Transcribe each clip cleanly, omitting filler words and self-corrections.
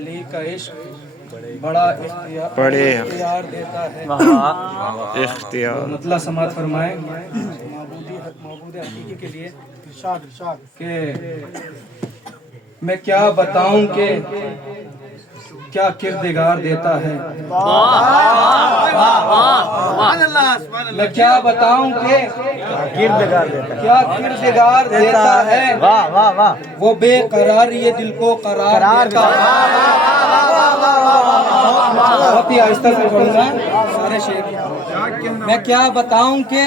علی کا عشق بڑا اختیار دیتا ہے. اختیار مطلع سماعت فرمائیں معبود حقیقی کے لیے کہ میں کیا بتاؤں کہ کیا کردگار دیتا ہے. میں کیا بتاؤں کہ کیا کردگار دیتا ہے. وہ بے قرار یہ دل کو قرار دیتا ہے. بہت ہی آہستہ سے پڑھوں گا سارے شعر. میں کیا بتاؤں کہ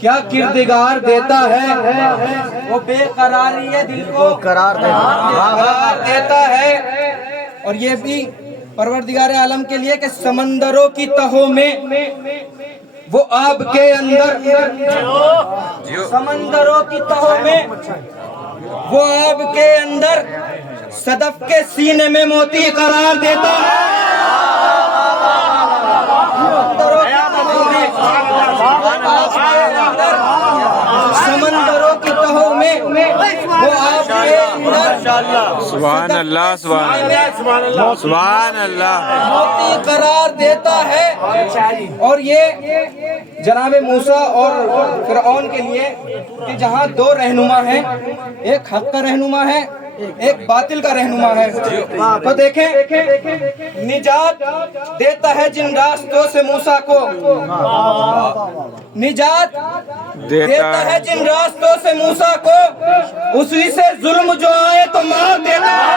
کیا کردگار دیتا ہے. وہ بے قراری یہ دل کو قرار دیتا ہے. اور یہ بھی پروردگار عالم کے لیے کہ سمندروں کی تہوں میں وہ آب کے اندر، سمندروں کی تہوں میں وہ آب کے اندر صدف کے سینے میں موتی قرار دیتا ہے. سمندروں کی تہوں میں وہ آب کے اندر سبحان اللہ سبحان اللہ موتی قرار دیتا ہے. اور یہ جناب موسیٰ اور فرعون کے لیے کہ جہاں دو رہنما ہیں، ایک حق کا رہنما ہے ایک باطل کا رہنما ہے. تو دیکھیں نجات دیتا ہے جن راستوں سے موسیٰ کو، نجات دیتا ہے جن راستوں سے موسیٰ کو، اسی سے ظلم جو آئے تو مار دیتا ہے.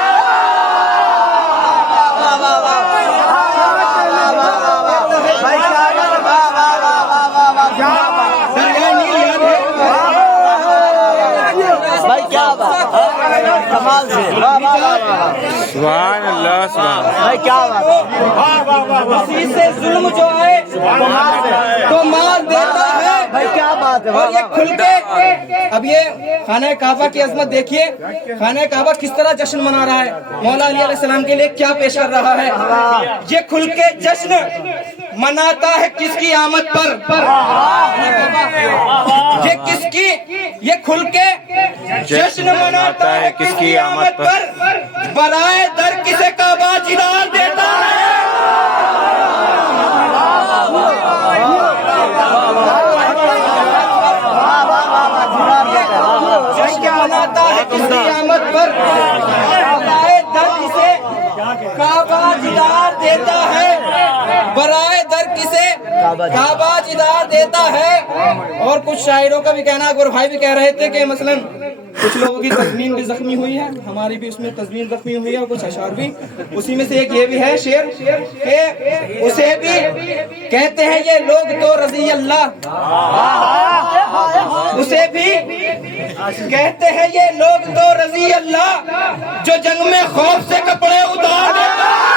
کمال سے سبحان اللہ سبحان بھائی کیا بات ہے. اسی سے ظلم جو آئے تو مار دیتا ہے. بھائی کیا بات ہے. اور یہ کھل کے اب یہ خانہ کعبہ کی عظمت دیکھیے. خانہ کعبہ کس طرح جشن منا رہا ہے، مولا علی علیہ السلام کے لیے کیا پیش کر رہا ہے. یہ کھل کے جشن مناتا ہے کس کی آمد پر. یہ کس کی، یہ کھل کے جشن مناتا ہے کس کی آمد پر. برائے در کسے کعبہ جدار دیتا ہے. جشن مناتا ہے کس کی آمد پر. برائے در کسے کعبہ جدار دیتا ہے. برائے در کسے کعبہ جدار دیتا ہے. اور کچھ شاعروں کا بھی کہنا، اکبر بھائی بھی کہہ رہے تھے کہ مثلا کچھ لوگوں کی تضمین بھی زخمی ہوئی ہے، ہماری بھی اس میں تضمین زخمی ہوئی ہے، اور کچھ اشعار بھی. اسی میں سے ایک یہ بھی ہے شعر کہ اسے بھی کہتے ہیں یہ لوگ تو رضی اللہ، اسے بھی کہتے ہیں یہ لوگ تو رضی اللہ جو جنگ میں خوف سے کپڑے اتار دیتا ہے.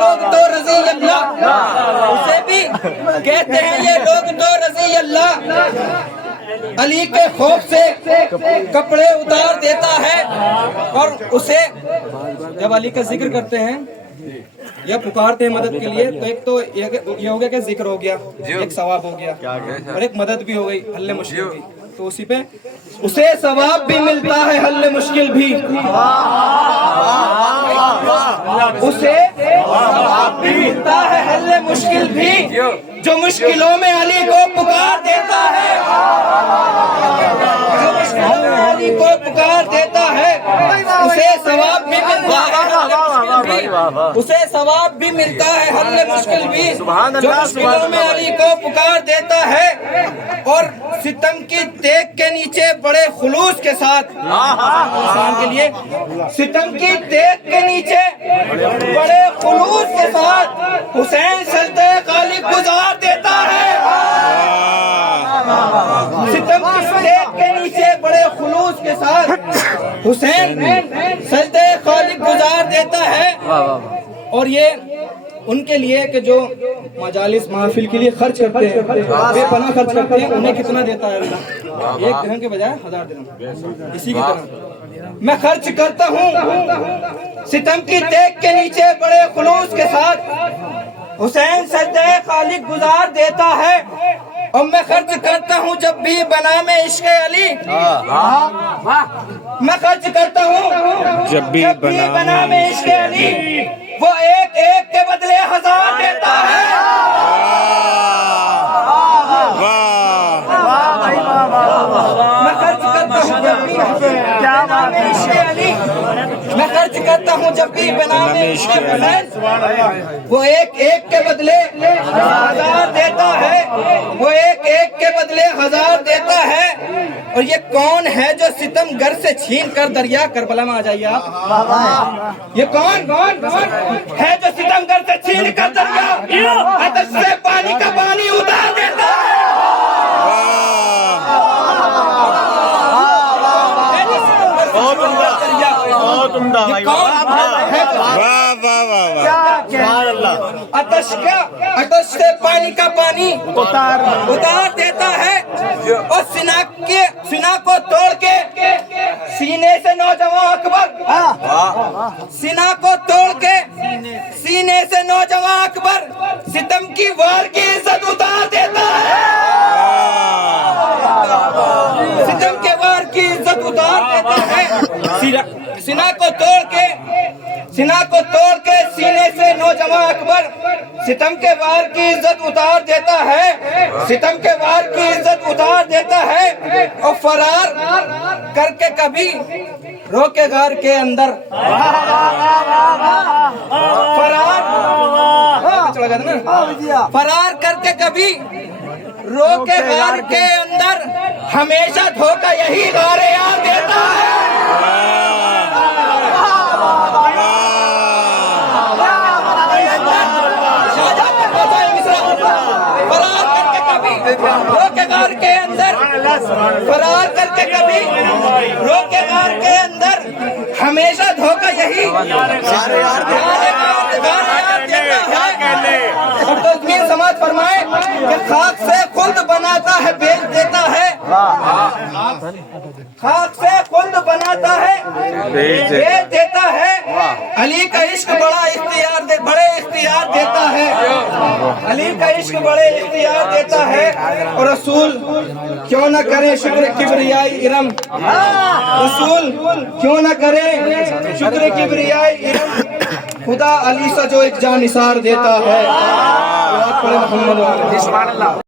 لوگ تو رضی اللہ، اسے بھی کہتے ہیں یہ لوگ تو رضی اللہ علی کے خوف سے کپڑے اتار دیتا ہے. اور اسے جب علی کا ذکر کرتے ہیں یا پکارتے ہیں مدد کے لیے تو ایک تو یہ ہو گیا کہ ذکر ہو گیا، ایک ثواب ہو گیا، اور ایک مدد بھی ہو گئی حل مشکل کی. تو اسی پہ اسے ثواب بھی ملتا ہے حل مشکل بھی، اسے ثواب بھی ملتا ہے حل مشکل بھی، جو مشکلوں میں علی کو پکار دیتا ہے. جو مشکلوں میں علی کو پکار دیتا ہے اسے ثواب بھی ملتا ہے، اسے ثواب بھی ملتا ہے حل مشکل بھی، جو مشکلوں میں علی کو پکار دیتا ہے. اور ستم کی دیگ کے نیچے بڑے خلوص کے ساتھ انسان کے لیے، ستم کی دیگ کے نیچے بڑے خلوص کے ساتھ حسین سجدہ غالب گزار دیتا ہے. ستم کی دیگ کے نیچے بڑے خلوص کے ساتھ حسین سجدہ غالب گزار دیتا ہے. اور یہ ان کے لیے کہ جو مجالس محفل کے لیے خرچ کرتے ہیں، بے پناہ خرچ کرتے ہیں، انہیں کتنا دیتا ہے اللہ؟ 1 درہم کے بجائے 1000 درہم. اسی کی طرح میں خرچ کرتا ہوں ستم کی دیگ کے نیچے بڑے خلوص کے ساتھ. حسین سجدہ خالق گزار دیتا ہے، اور میں خرچ کرتا ہوں جب بھی بنا میں عشق علی. میں خرچ کرتا ہوں جب بھی بنا میں عشق علی، وہ ایک ایک کے بدلے 1000 دیتا ہے. میں خرچ کرتا ہوں جب بھی بنا میں عشق علی، میں خرچ کرتا ہوں جب بھی بنا میں عشق حسین، وہ ایک ایک کے بدلے 1000 دیتا ہے، وہ ایک ایک کے بدلے 1000 دیتا ہے. اور یہ کون ہے جو ستم گر سے چھین کر دریا کربلا میں آ جائیے آپ. یہ کون ہے جو ستم گر سے چھین کر دریا آتش سے پانی کا پانی اتار دیتا ہے. آتش سے پانی کا پانی اتار دیتا ہے، اور سینا کو توڑ کے سینے سے نوجوان اکبر، سینا کو توڑ کے سینے سے نوجوان اکبر ستم کی وار کی عزت اتار دیتا ہے. ستم کے وار کی عزت اتار دیتا ہے. سینا کو توڑ کے سینے سے نوجوان اکبر ستم کے وار کی عزت اتار دیتا ہے، ستم کے وار کی عزت اتار دیتا ہے. اور فرار کر کے کبھی روکے غار کے اندر، فرار کر کے کبھی روکے غار کے اندر ہمیشہ دھوکہ یہی غار یار دیتا ہے. روکے غار کے اندر، فرار کر کے کبھی روکے غار کے اندر ہمیشہ دھوکہ یہی غار یار دیتا ہے. اور تزمین سماعت فرمائے کہ خاک سے خلد بناتا ہے بیچ دیتا ہے، خاک سے خلد بناتا ہے بیچ دیتا ہے. علی کا عشق بڑے اختیار دیتا ہے، علی کا عشق بڑے اختیار دیتا ہے. اور رسول کیوں نہ کرے شکر کبریائی ارم، رسول کیوں نہ کرے شکر کبریائی ارم، خدا علی سے جو ایک جان نثار دیتا ہے. محمد